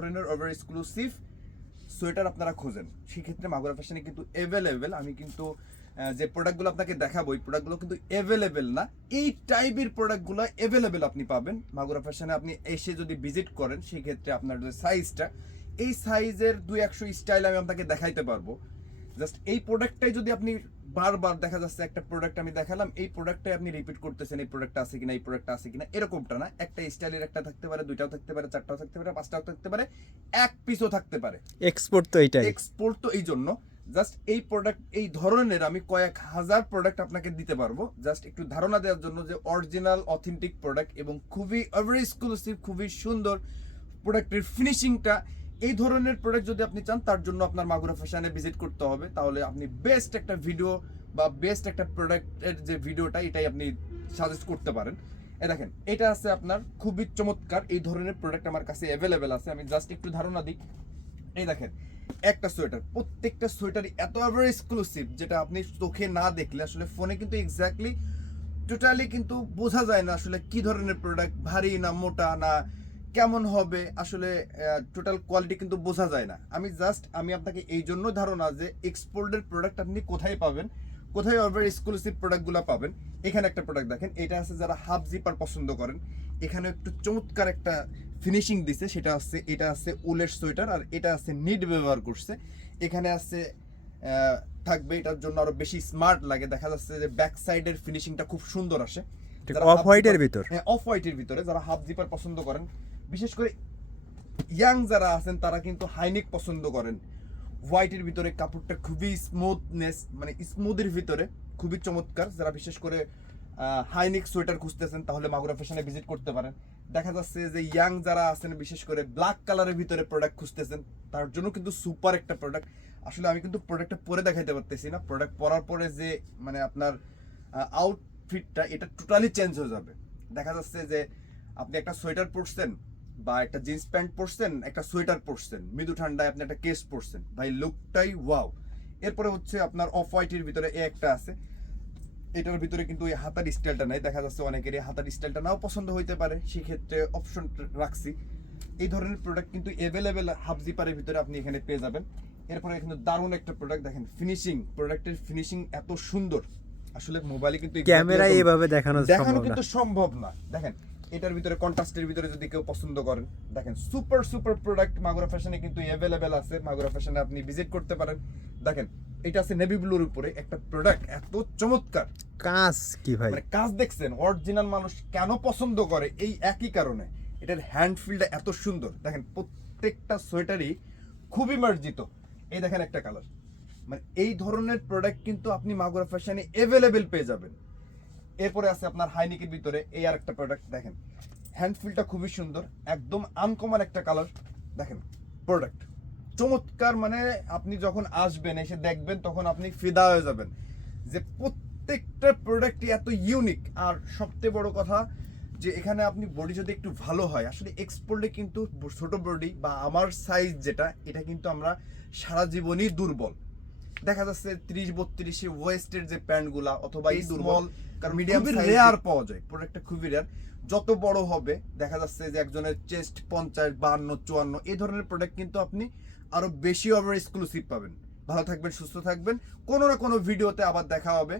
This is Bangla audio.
ধরনের ওভার এক্সক্লুসিভ সোয়েটার আপনারা খোঁজেন, সেক্ষেত্রে মাগুরা ফ্যাশনে কিন্তু অ্যাভেলেবেল। আমি কিন্তু যে প্রোডাক্টগুলো আপনাকে দেখাবো এই প্রোডাক্টগুলো কিন্তু অ্যাভেলেবেল না, এই টাইপের প্রোডাক্টগুলো অ্যাভেলেবেল আপনি পাবেন মাগুরা ফ্যাশনে। আপনি এসে যদি ভিজিট করেন সেক্ষেত্রে আপনার যে সাইজটা, এই সাইজের 200 স্টাইল আমি আপনাকে দেখাইতে পারবো। জাস্ট এই প্রোডাক্টটাই যদি আপনি বারবার, দেখা যাচ্ছে একটা প্রোডাক্ট আমি দেখালাম, এই প্রোডাক্টটাই আপনি রিপিট করতেছেন, এই প্রোডাক্টটা আছে কিনা, এই প্রোডাক্টটা আছে কিনা, এরকমটা না। একটা স্টাইলের একটা থাকতে পারে, দুইটাও থাকতে পারে, চারটাও থাকতে পারে, পাঁচটাও থাকতে পারে, এক পিসও থাকতে পারে। এক্সপোর্ট তো এইটাই, এক্সপোর্ট তো এই জন্য। জাস্ট এই প্রোডাক্ট, এই ধরনের আমি কয়েক হাজার প্রোডাক্ট আপনাকে দিতে পারবো, জাস্ট একটু ধারণা দেওয়ার জন্য যে অরিজিনাল অথেন্টিক প্রোডাক্ট এবং খুবই এভার এক্সক্লুসিভ, খুবই সুন্দর প্রোডাক্টের ফিনিশিংটা। এই ধরনের প্রোডাক্ট যদি আপনি চান, তার জন্য আপনার মাগুরা ফ্যাশনে ভিজিট করতে হবে, তাহলে আপনি বেস্ট একটা ভিডিও বা বেস্ট একটা প্রোডাক্টের যে ভিডিওটা, এটাই আপনি সাজেস্ট করতে পারেন। দেখেন, এটা আছে আপনার খুবই চমৎকার, এই ধরনের প্রোডাক্ট আমার কাছে অ্যাভেলেবেল আছে। আমি জাস্ট একটু ধারণা দিই। এই দেখেন একটা সোয়েটার, প্রত্যেকটা সোয়েটারই এত এভার এক্সক্লুসিভ, যেটা আপনি চোখে না দেখলে আসলে ফোনে কিন্তু এক্স্যাক্টলি টোটালি কিন্তু বোঝা যায় না আসলে কি ধরনের প্রোডাক্ট, ভারী না মোটা না কেমন হবে, আসলে টোটাল কোয়ালিটি কিন্তু বোঝা যায় না। আমি আপনাকে এই জন্য ধারণা যে এক্সপোর্টের প্রোডাক্ট আপনি কোথায় পাবেন, কোথায় ওভার এক্সক্লুসিভ প্রোডাক্টগুলো পাবেন। এখানে একটা প্রোডাক্ট দেখেন, এটা আছে যারা হাফ জিপার পছন্দ করেন, এখানে একটু চমৎকার একটা ফিনিশিং দিছে, সেটা আছে, এটা আছে উলের সোয়েটার, আর এটা আছে নিট ব্যবহার করছে। এখানে আছে থাকবে, এটার জন্য আরো বেশি স্মার্ট লাগে, দেখা যাচ্ছে যে ব্যাক সাইডের ফিনিশিংটা খুব সুন্দর আসে। অফ হোয়াইটের ভিতর, হ্যাঁ অফ হোয়াইটের ভিতরে যারা হাফ জিপার পছন্দ করেন, বিশেষ করে ইয়াং যারা আছেন, তারা কিন্তু হাইনেক পছন্দ করেন। হোয়াইটের ভিতরে কাপড়টা খুবই স্মুথনেস, মানে স্মুথের ভিতরে খুবই চমৎকার। যারা বিশেষ করে হাইনেক সোয়েটার খুঁজতেছেন, তাহলে মাগুরা ফ্যাশনে ভিজিট করতে পারেন। দেখা যাচ্ছে যে ইয়াং যারা আছেন, বিশেষ করে ব্ল্যাক কালারের ভিতরে প্রোডাক্ট খুঁজতেছেন, তার জন্য কিন্তু সুপার একটা প্রোডাক্ট। আসলে আমি কিন্তু প্রোডাক্টটা পরে দেখাইতে পারতেছি না, প্রোডাক্ট পরার পরে যে মানে আপনার আউটফিটটা, এটা টোটালি চেঞ্জ হয়ে যাবে। দেখা যাচ্ছে যে আপনি একটা সোয়েটার পরছেন বা একটা জিন্স প্যান্ট পরছেন, একটা সোয়েটার পরছেন, মৃদু ঠান্ডায় আপনি একটা কেস পরছেন, ভাই লুকটাই ওয়াও। এরপরে হচ্ছে আপনার অফ হোয়াইটের ভিতরে একটা আছে, এটার ভিতরে কিন্তু এই হাতার স্টাইলটা নাই, দেখা যাচ্ছে অনেকের এই হাতার স্টাইলটা নাও পছন্দ হইতে পারে, সেক্ষেত্রে অপশন রাখছি। এই ধরনের প্রোডাক্ট কিন্তু অ্যাভেলেবেল হাফ জিপারের ভিতরে আপনি এখানে পেয়ে যাবেন। এরপরে কিন্তু দারুণ একটা প্রোডাক্ট দেখেন, ফিনিশিং, প্রোডাক্টের ফিনিশিং এত সুন্দর, আসলে মোবাইলে কিন্তু ক্যামেরায় এইভাবে দেখানো কিন্তু সম্ভব না। দেখেন, এটার ভিতরে কন্ট্রাস্টের ভিতরে যদি কেউ পছন্দ করেন, দেখেন সুপার সুপার প্রোডাক্ট মাগুরা ফ্যাশনে কিন্তু অ্যাভেলেবেল আছে। মাগুরা ফ্যাশনে আপনি ভিজিট করতে পারেন। দেখেন, এটা আছে নেভি ব্লুর উপরে একটা প্রোডাক্ট, এত চমৎকার কাজ কি ভাই, মানে কাজ দেখছেন, অরিজিনাল মানুষ কেন পছন্দ করে, এই একই কারণে। এটার হ্যান্ড ফিলটা এত সুন্দর, দেখেন প্রত্যেকটা সোয়েটারই খুবই মার্জিত। এই দেখেন একটা কালার, মানে এই ধরনের প্রোডাক্ট কিন্তু আপনি মাগুরা ফ্যাশনে অ্যাভেলেবেল পেয়ে যাবেন। এরপরে আছে আপনার হাইনেকের ভিতরে এই আর একটা প্রোডাক্ট, দেখেন হ্যান্ড ফিলটা খুবই সুন্দর, একদম আনকমন একটা কালার। দেখেন প্রোডাক্ট চমৎকার, মানে আপনি যখন আসবেন, এসে দেখবেন, তখন আপনি ফিদা হয়ে যাবেন যে প্রত্যেকটা প্রোডাক্টই এত ইউনিক। আর সবচেয়ে বড় কথা যে এখানে আপনি বডি যদি একটু ভালো হয়, আসলে এক্সপোর্টে কিন্তু ছোট বডি বা আমার সাইজ যেটা, এটা কিন্তু আমরা সারা জীবনই দুর্বল। দেখা যাচ্ছে 30-32 ওয়েস্টের যে প্যান্টগুলা অথবা এই স্মল, কারণ মিডিয়াম রেয়ার পাওয়া যায়, প্রোডাক্টটা খুবই রেয়ার। যত বড় হবে, দেখা যাচ্ছে যে একজনের চেস্ট 50, 52, 54, এই ধরনের প্রোডাক্ট কিন্তু আপনি আরো বেশি ওভার এক্সক্লুসিভ পাবেন। ভালো থাকবেন, সুস্থ থাকবেন, কোনো না কোনো ভিডিওতে আবার দেখা হবে।